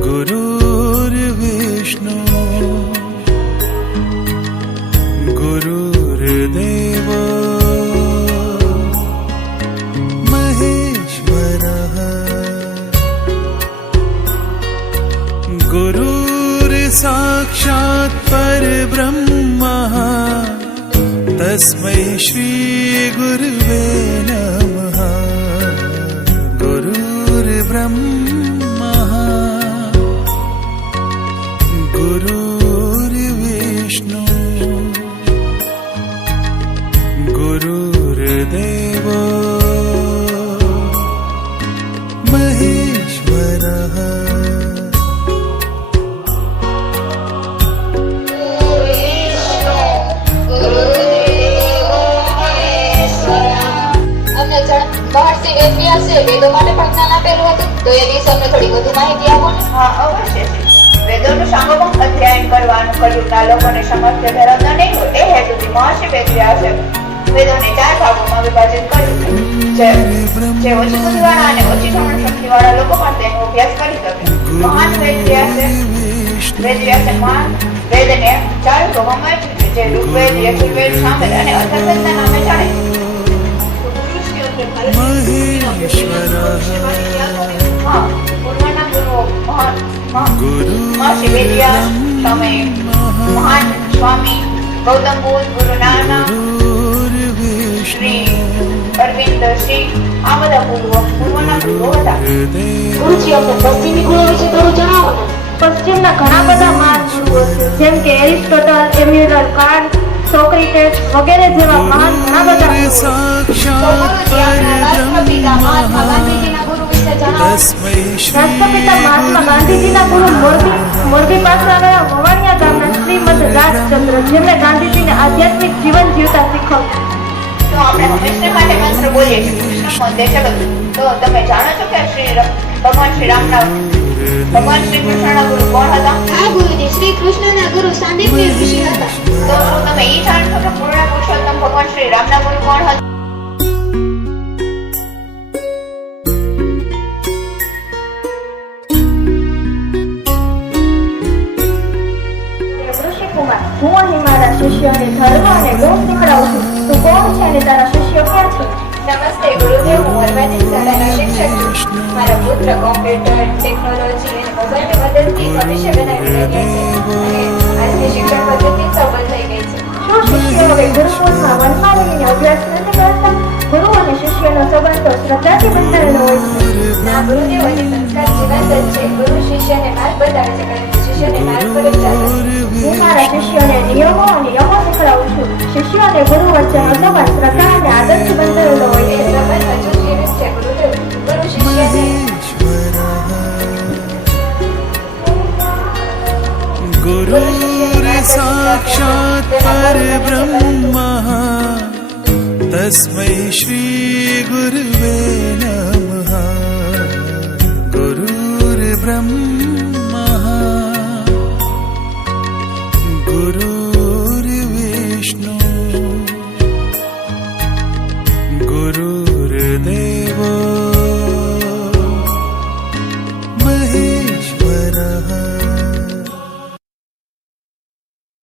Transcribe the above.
गुरुर्विष्णु गुरुर्देव महेश्वरः। गुरुर्साक्षात् परब्रह्मः। तस्मै श्रीगुरुवे नमः। गुरुर्ब्रह्म गुरुर्देवो महेश्वरः અમને જણ- મહર્ષિ વેદવ્યાસે વેદો માટે પણ જ્ઞાન આપેલું હતું તો એ વિશે અમને થોડી વધુ માહિતી આપો ને હા અવશ્ય વેદોનું સાંગોપંગ અધ્યયન કરવાનું કળિયુગના લોકોને સમર્થ્ય ધરાવતા નહીં હોય એ હેતુથી મહર્ષિ વેદવ્યાસે વેદોને ચાર ભાગોમાં વિભાજિત કર્યું છે. જે ઓછી બુદ્ધિવાળા અને ઓછી શ્રવણ શક્તિવાળા લોકો પણ તેનો અભ્યાસ કરી શકે. મહાન વેદવ્યાસે વેદવ્યાસે મહાન. વેદને ચાર ભાગોમાં જે ઋગ્વેદ યજુર્વેદ સામવેદ અને અથર્વવેદના નામે જાણે મહાન, સ્વામી ગૌતમ બુદ્ધ, ગુરુ નાનક વગેરે જેવા મહાન ઘણા બધા રાષ્ટ્રપિતા મહાત્મા ગાંધીજીના ગુરુ મોરબી મોરબી પાસે આવેલા વવાણિયા ગામના શ્રીમદ રાજચંદ્ર જેમણે ગાંધીજી તો માટે મંત્ર કૃષ્ણ હું અહીં મારા શિષ્યોને ધર્મ અને ગુણ શીખડાવું છું ગુરુદેવ મારા પુત્ર કોમ્પ્યુટર ગુરુ અને શિષ્યનો સંબંધ તો શ્રદ્ધાથી ગુરુ શિષ્યને માર્ગ બતાવે છે શિષ્યને માર્ગ પર જ છે હું મારા શિષ્યોને નિયમો અને శిష్యుని గురువు వచ్చే ముందు ప్రసాద ఆదర్శ బంధువులు గురు సాక్షాత్ పరబ్రహ్మ तस्मै श्रीगुरुवे नमः